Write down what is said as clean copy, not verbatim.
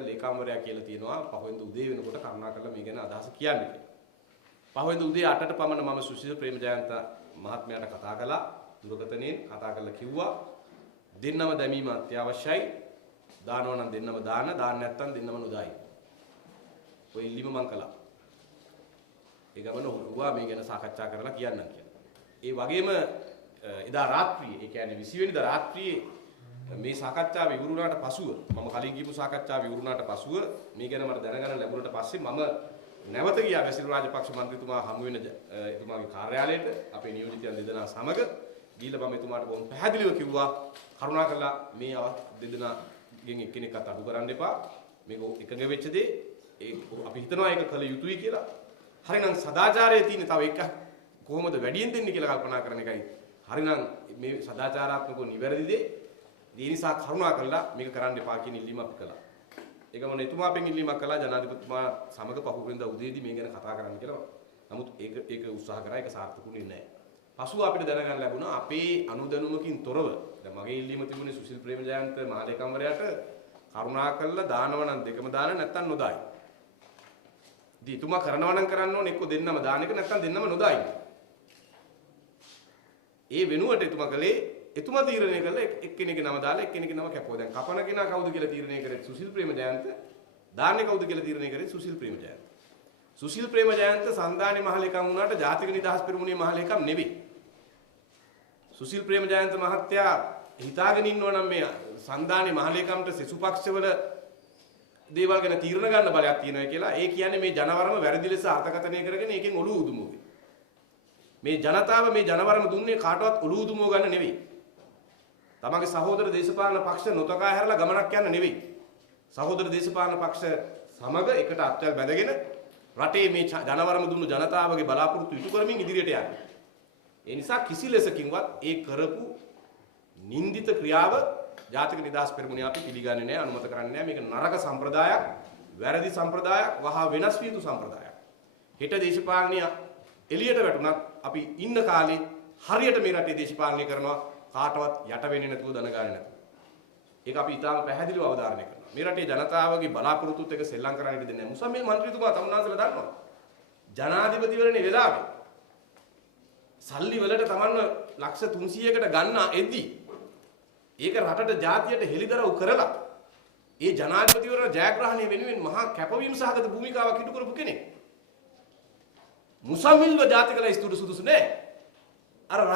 ලේකම්වරයා කියලා තියෙනවා පහවෙනිද උදේ වෙනකොට කරුණාකරලා මේ ගැන අදහස කියන්න කියලා. පහවෙනිද උදේ 8ට පමණ මම සුශීල ප්‍රේමජයන්ත මහත්මයාට කතා කළා. දුරකථනයෙන් කතා කරලා කිව්වා දෙන්නම දැමීම අත්‍යවශ්‍යයි. දානවා නම් දෙන්නම දාන්න නැත්නම් දෙන්නම නොදායි. ඔය ඉල්ලීම මං කළා. ඒ ගමන හොරුවා මේ ගැන සාකච්ඡා කරලා කියන්නම් කියලා. ඒ වගේම එදා රාත්‍රියේ ඒ කියන්නේ 20 වෙනිදා රාත්‍රියේ මේ සාකච්ඡාව ඉවරුණාට පසුව මම කලින් කියපු සාකච්ඡාව ඉවරුණාට පසුව මේ ගැන මට දැනගන්න ලැබුණාට පස්සේ මම නැවත ගියා බැසිල් රාජපක්ෂ මන්ත්‍රීතුමා හමු වෙන එතුමාගේ කාර්යාලයට අපේ නියෝජිතයන් දෙදෙනා සමග ගිහිල්ලා මම එතුමාට බොහොම පැහැදිලිව කිව්වා කරුණාකරලා මේ දෙදෙනාගෙන් එක්කෙනෙක්වත් අඩු කරන්න එපා මේක එකඟ වෙච්ච දේ අපි හිතනවා ඒක කළ යුතුයි කියලා හරිනම් සදාචාරයේ තියෙන තව එක කොහොමද වැඩියෙන් දෙන්නේ කියලා කල්පනා කරන එකයි හරිනම් මේ සදාචාරාත්මකව නිවැරදි දේ ඒ නිසා කරුණා කළා මේක කරන්න එපා කියන ඉල්ලීම අපි කළා. ඒකම එතුමා අපෙන් ඉල්ලීමක් කළා ජනාධිපතිතුමා සමග පහුවෙනිදා උදේදී මේ ගැන කතා කරන්න කියලා. නමුත් ඒක උත්සාහ කරා ඒක සාර්ථකුනේ නැහැ. පසුව අපිට දැනගන්න ලැබුණා අපේ අනුදැනුමකින් තොරව දැන් මගේ ඉල්ලීම තිබුණේ සුශීල් ප්‍රේමජයන්ත මහලේකම්වරයාට කරුණා කළා දානව නම් දෙකම දාන නැත්තම් නොදායි. ඉතින් එතුමා කරනවා නම් කරන්න ඕනේ එක්ක දෙන්නම දාන එක නැත්තම් දෙන්නම නොදායි. ඒ වෙනුවට එතුමා කළේ එතුමා තීරණය කළා එක්කෙනෙක්ගේ නම දාලා එක්කෙනෙක්ගේ නම කැපුවා. දැන් කපන කෙනා කවුද කියලා තීරණය කරේ සුශීල් ප්‍රේමජයන්ත. දාන්නේ කවුද කියලා තීරණය කරේ සුශීල් ප්‍රේමජයන්ත. සුශීල් ප්‍රේමජයන්ත සන්දානි මහලේකම් වුණාට ජාතික නිදහස් පෙරමුණේ මහලේකම් නෙවෙයි. සුශීල් ප්‍රේමජයන්ත මහත්තයා හිතාගෙන ඉන්නව නම් මේ සන්දානි මහලේකම්ට සෙසුපක්ෂවල දේවල් ගැන තීරණ ගන්න බලයක් තියෙනවා කියලා. ඒ කියන්නේ මේ ජනවරම වැරදි ලෙස අර්ථකථනය කරගෙන ඒකෙන් ඔළුව උදුමුවේ. මේ ජනතාව මේ ජනවරම දුන්නේ කාටවත් ඔළුව උදුමුව ගන්න නෙවෙයි. තමගේ සහෝදර දේශපාලන පක්ෂ නොතකා හැරලා ගමනක් යන්න නෙවෙයි. සහෝදර දේශපාලන පක්ෂ සමග එකට අත්වැල් බැඳගෙන රටේ මේ ජනවරම දුන්නු ජනතාවගේ බලාපොරොත්තු ඉටු කරමින් ඉදිරියට යන්න. ඒ නිසා කිසි ලෙසකින්වත් ඒ කරපු නින්දිත ක්‍රියාව ජාතික නිදහස් පෙරමුණේ අපි පිළිගන්නේ නැහැ අනුමත කරන්නේ නැහැ. මේක නරක සම්ප්‍රදායක්, වැරදි සම්ප්‍රදායක්, වහා වෙනස් විය යුතු සම්ප්‍රදායක්. හෙට දේශපාලනය එළියට වැටුණත් අපි ඉන්න කාලේ හරියට මේ රටේ දේශපාලනය කරනවා කාටවත් යට වෙන්නේ නැතුව දන ගන්නේ නැතුව. ඒක අපි ඊටාම පැහැදිලිව අවධාරණය කරනවා. මේ රටේ ජනතාවගේ බලාපොරොත්තුත් එක්ක සෙල්ලම් කරන්න ඉඩ දෙන්නේ නැහැ. මුසම්මේ මන්ත්‍රීතුමා තමුන්නාන්සලා දන්නවා. ජනාධිපතිවරණේ වෙලාවේ සල්ලි වලට තමන්ව ලක්ෂ 300කට ගන්න එද්දී ඒක රටට ජාතියට හෙළිදරව් කරලා ඒ ජනාධිපතිවරණ ජයග්‍රහණය වෙනුවෙන් මහා කැපවීම සහගත භූමිකාවක් ඉටු කරපු කෙනෙක්. මුසම්මිල්ව ජාතික ලයිස්තුවට සුදුසු නෑ. අර